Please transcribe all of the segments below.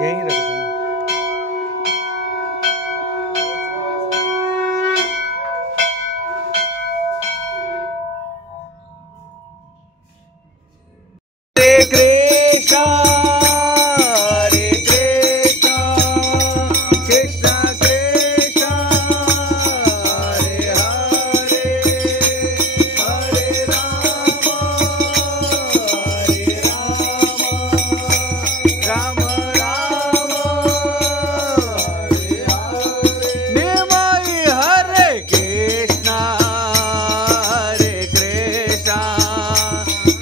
यहीं रख दूँ। हरे कृष्णा कृष्णा कृष्णा हरे हरे हरे राम राम राम हरे हरे। निमाई हरे कृष्णा कृष्णा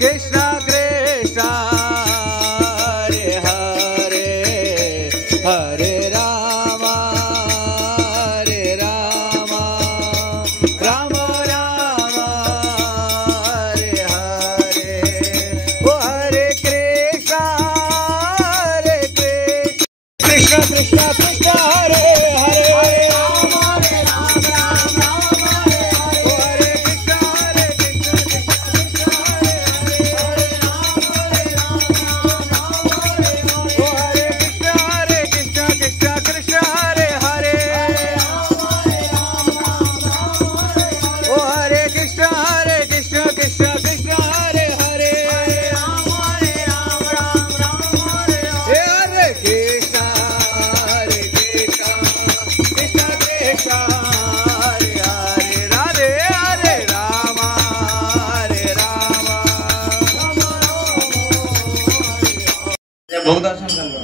कृष्णा कृष्णा हरे हरे हरे राम राम राम हरे हरे। ओ हरे कृष्णा कृष्णा कृष्णा कृष्णा हरे हरे हरे राम राम राम हरे हरे। ओ हरे कृष्णा कृष्णा कृष्णा हरे हरे हरे राम राम हरे हरे। ओ हरे कृष्णा कृष्णा कृष्णा हरे हरे राम राम हरे हरे। ओ हरे कृष्णा कृष्णा कृष्णा हरे हरे राम राम हरे हरे। हरे कृष्णा कृष्णा कृष्णा हरे हरे राधे हरे राम भोग दर्शन कर लो।